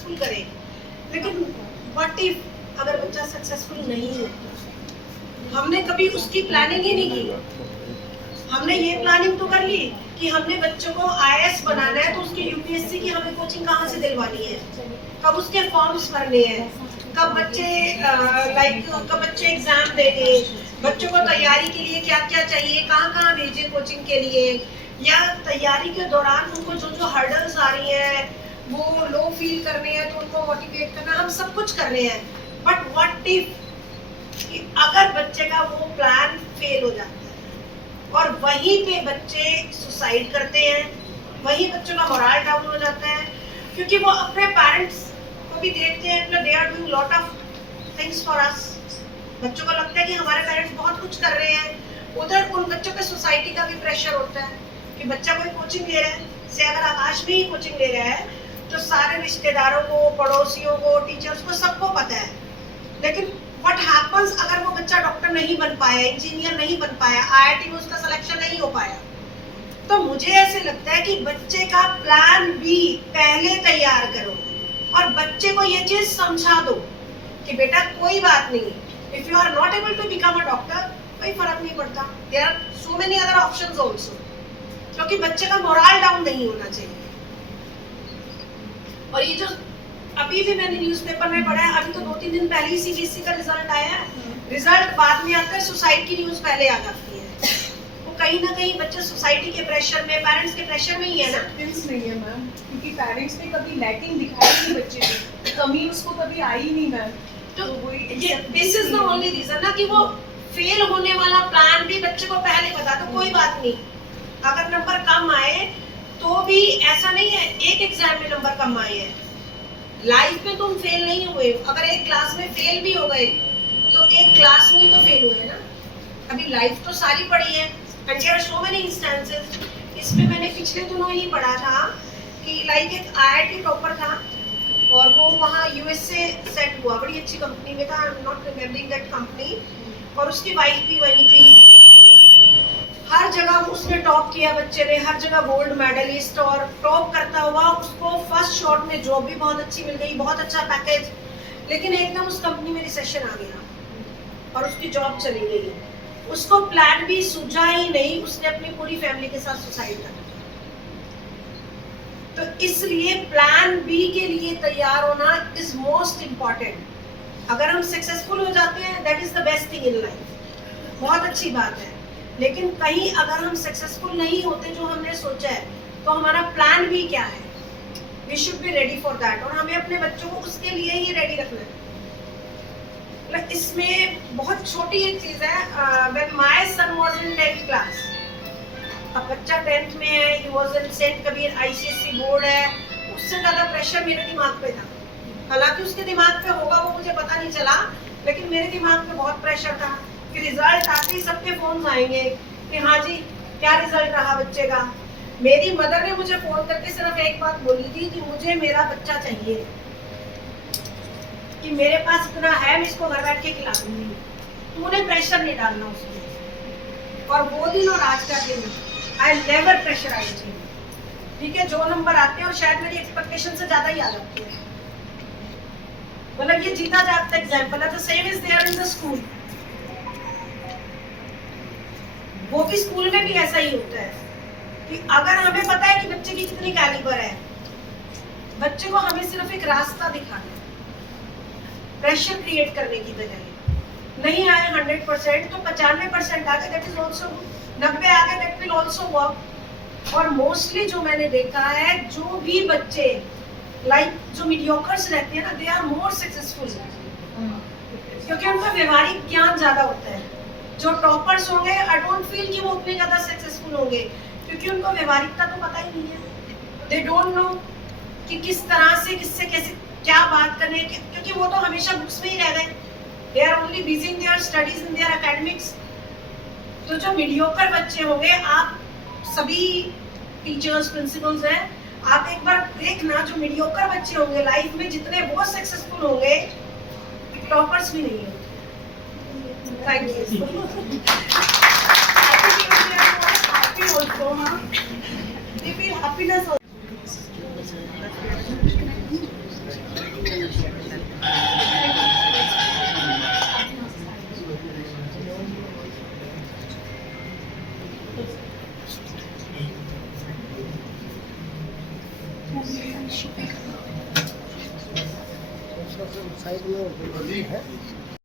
Successful करे, लेकिन what if अगर बच्चा सक्सेसफुल नहीं होता? हमने कभी उसकी प्लानिंग ही नहीं की। हमने ये प्लानिंग तो कर ली कि हमने बच्चों को आईएएस बनाना है, तो उसकी यूपीएससी की हमें कोचिंग कहाँ से दिलवानी है, कब उसके फॉर्म्स भरने हैं, कब बच्चे एग्जाम देंगे, बच्चों को तैयारी के लिए क्या क्या चाहिए, कहाँ कहाँ भेजे कोचिंग के लिए, या तैयारी के दौरान उनको जो जो हर्डल्स आ रही हैं, वो लो फील करने हैं तो उनको मोटिवेट करना, हम सब कुछ कर रहे हैं। बट व्हाट इफ अगर बच्चे का वो प्लान फेल हो जाता है और वहीं पे बच्चे सुसाइड करते हैं, वहीं बच्चों का मोरल डाउन हो जाता है, क्योंकि वो अपने पेरेंट्स को भी देखते हैं, they are doing lot of things for us. बच्चों को लगता है कि हमारे पेरेंट्स बहुत कुछ कर रहे हैं, उधर उन बच्चों पे सोसाइटी का भी प्रेशर होता है कि बच्चा कोई कोचिंग ले रहा है, से अगर आकाश भी कोचिंग ले रहा है तो सारे रिश्तेदारों को, पड़ोसियों को, टीचर्स को, सबको पता है। लेकिन व्हाट हैपेंस अगर वो बच्चा डॉक्टर नहीं बन पाया, इंजीनियर नहीं बन पाया, आईआईटी में उसका सिलेक्शन नहीं हो पाया, तो मुझे ऐसे लगता है कि बच्चे का प्लान बी पहले तैयार करो और बच्चे को ये चीज समझा दो कि बेटा कोई बात नहीं, if you are not able to become a doctor कोई फर्क नहीं पड़ता, there are so many other options also, क्योंकि बच्चे का मोरल डाउन नहीं होना चाहिए। और ये जो अभी भी मैंने न्यूज़पेपर में पढ़ा है, अभी तो 2-3 दिन पहले ही सीबीएसई का रिजल्ट आया है, रिजल्ट बाद में आता है, सुसाइड की न्यूज़ पहले आ जाती है। वो कहीं ना कहीं बच्चे सोसाइटी के प्रेशर में, पेरेंट्स के प्रेशर में ही है ना। नहीं है मैम, क्योंकि पेरेंट्स ने कभी लैकिंग दिखाई नहीं, बच्चे की कमी उसको कभी आई नहीं मैम। तो ये this is the only reason ना कि वो फेल होने वाला प्लान भी बच्चे को पहले बता दो, कोई बात नहीं, अगर नंबर कम आए तो भी ऐसा नहीं है एक एग्जाम में नंबर कम आए हैं, लाइफ में तुम फेल नहीं हुए। अगर एक क्लास में फेल भी हो गए तो एक क्लास में ही तो फेल हुए ना, अभी लाइफ तो सारी पड़ी है। And there are so many instances. इसमें मैंने पिछले दिनों ही पढ़ा था कि लाइक एक आईआईटी टॉपर था और वो वहाँ यूएस से सेट हुआ, बड़ी अच्छी कंपनी में था, I am not remembering that company, और उसकी वाइफ भी वही थी। हर जगह उसने टॉप किया, बच्चे ने हर जगह गोल्ड मेडलिस्ट, और टॉप करता हुआ उसको फर्स्ट शॉट में जॉब भी बहुत अच्छी मिल गई, बहुत अच्छा पैकेज, लेकिन एकदम उस कंपनी में रिसेशन आ गया और उसकी जॉब चली गई। उसको प्लान भी सूझा ही नहीं, उसने अपनी पूरी फैमिली के साथ सुसाइड कर दिया। तो इसलिए प्लान बी के लिए तैयार होना इज मोस्ट इम्पॉर्टेंट। अगर हम सक्सेसफुल हो जाते हैं that is the best thing in life, बहुत अच्छी बात है, लेकिन कहीं अगर हम सक्सेसफुल नहीं होते जो हमने सोचा है, तो हमारा प्लान भी क्या है, we should be ready for that, और हमें अपने बच्चों को उसके लिए ही रेडी रखना है। इसमें बहुत छोटी एक चीज है, when my son was in 10th class, अब बच्चा 10th में है, he was in saint Kabir ICSE board है, उससे ज्यादा प्रेशर मेरे दिमाग पे था। हालांकि उसके दिमाग पे होगा वो मुझे पता नहीं चला, लेकिन मेरे दिमाग पे बहुत प्रेशर था कि रिजल्ट आते ही सबके फोन आएंगे कि हाँ जी क्या रिजल्ट रहा बच्चे का। मेरी मदर ने मुझे फोन करके सिर्फ एक बात बोली थी कि मुझे मेरा बच्चा चाहिए, कि मेरे पास इतना है, मैं इसको घर बैठ के खिला दूंगी, तूने प्रेशर नहीं डालना उसमें। और वो दिन और आज का दिन, आई नेवर प्रेशराइज्ड हिम। ठीक है, जो नंबर आते हैं और शायद मेरी एक्सपेक्टेशन से ज्यादा ही आ जाती है, मतलब ये जीता जागता एग्जाम्पल है। The same is there in the school, वो भी स्कूल में भी ऐसा ही होता है कि अगर हमें पता है कि बच्चे की कितनी कैलिबर है, बच्चे को हमें सिर्फ एक रास्ता दिखाना है, प्रेशर क्रिएट करने की बजाय। नहीं आए 100% तो 95% आ गए, दैट इज ऑल्सो 90 आ गए, दैट विल ऑल्सो वर्क। और मोस्टली जो मैंने देखा है, जो भी बच्चे जो मीडियोकर्स रहते हैं ना, दे आर मोर सक्सेसफुल, क्योंकि उनका व्यवहारिक ज्ञान ज्यादा होता है। जो टॉपर्स होंगे, आई डोंट फील कि वो उतने ज्यादा सक्सेसफुल होंगे, क्योंकि उनको व्यवहारिकता तो पता ही नहीं है। दे डोंट नो कि किस तरह से, किससे कैसे क्या बात करने, क्योंकि वो तो हमेशा बुक्स में ही रह गए, they are only busy in their studies, in their academics. तो जो मीडियोकर बच्चे होंगे, आप सभी टीचर्स, प्रिंसिपल्स हैं, आप एक बार देखना, जो मीडियोकर बच्चे होंगे लाइफ में जितने वो सक्सेसफुल होंगे, टॉपर्स भी नहीं होंगे। Thank you. Happy also, huh? They feel happiness also. Side में है